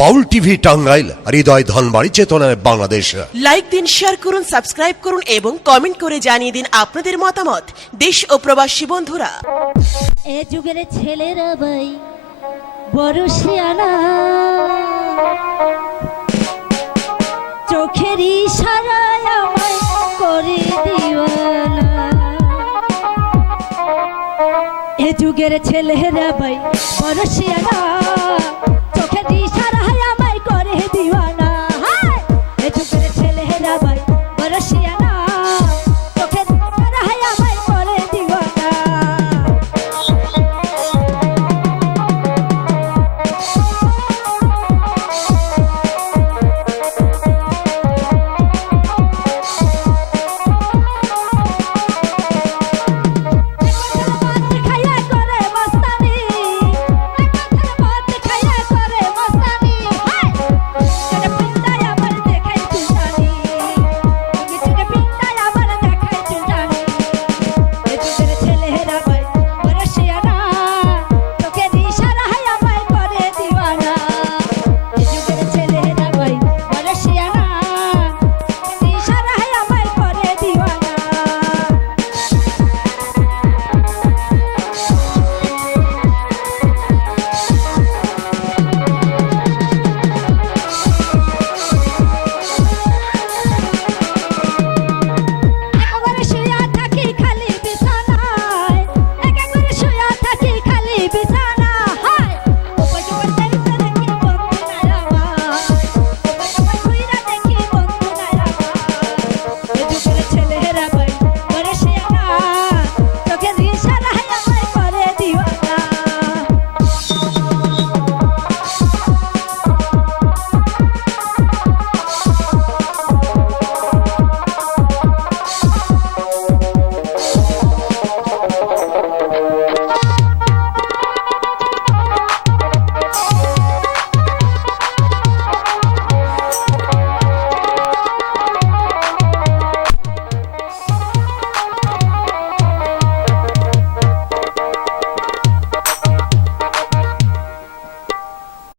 বাউল TV Tangail হৃদয় ধনবাড়ি চেতনায় Bangladesh. Like দিন শেয়ার করুন সাবস্ক্রাইব করুন এবং কমেন্ট করে জানিয়ে দিন আপনাদের মতামত। দেশ ও প্রবাসী বন্ধুরা। এ যুগের ছেলেরা ভাই বড় শিয়ানা। চোখের ইশারায় আমায় করে দিওয়ানা। এ যুগের ছেলেরা ভাই বড় শিয়ানা।